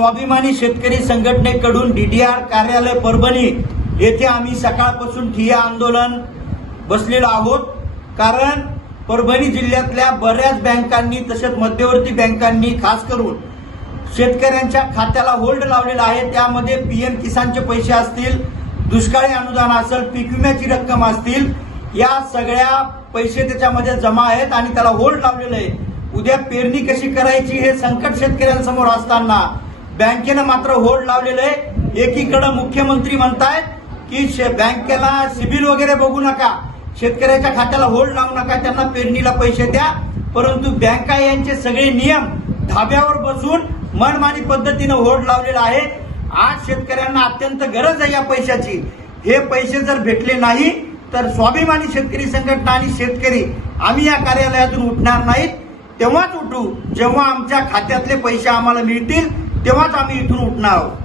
स्वाभिमानी शेतकरी संघटनेकडून डीडीआर कार्यालय परभणी येथे आम्ही सकाळपासून ठिय्या आंदोलन बसलेलो आहोत. कारण परभणी जिल्ह्यातल्या बऱ्याच बँकांनी तसेच मध्यवर्ती बँकांनी खास करून शेतकऱ्यांच्या खात्याला होल्ड लावलेला आहे. त्यामध्ये पीएम किसानचे पैसे असतील दुष्काळी अनुदान असेल पीक विम्याची रक्कम असतील या सगळ्या पैसे त्याच्यामध्ये जमा आहेत आणि त्याला होल्ड लावलेलं आहे. उद्या पेरणी कशी करायची हे संकट शेतकऱ्यांसमोर असताना बँकेनं मात्र होल्ड लावलेलं आहे. एकीकडे मुख्यमंत्री म्हणतायत की शे- बँकेला सिबिल वगैरे बघू नका. शेतकऱ्याच्या खात्याला होल्ड लावू नका त्यांना पेरणीला पैसे द्या. परंतु बँका यांचे सगळे नियम धाब्यावर बसून मनमानी पद्धतीनं होल्ड लावलेला आहे. आज शेतकऱ्यांना अत्यंत गरज आहे या पैशाची. हे पैसे जर भेटले नाही तर स्वाभिमानी शेतकरी संघटना आणि शेतकरी आम्ही या कार्यालयातून उठणार नाहीत. तेव्हाच उठू जेव्हा आमच्या खात्यातले पैसे आम्हाला मिळतील. तेव्हाच आम्ही इथून उठणार आहोत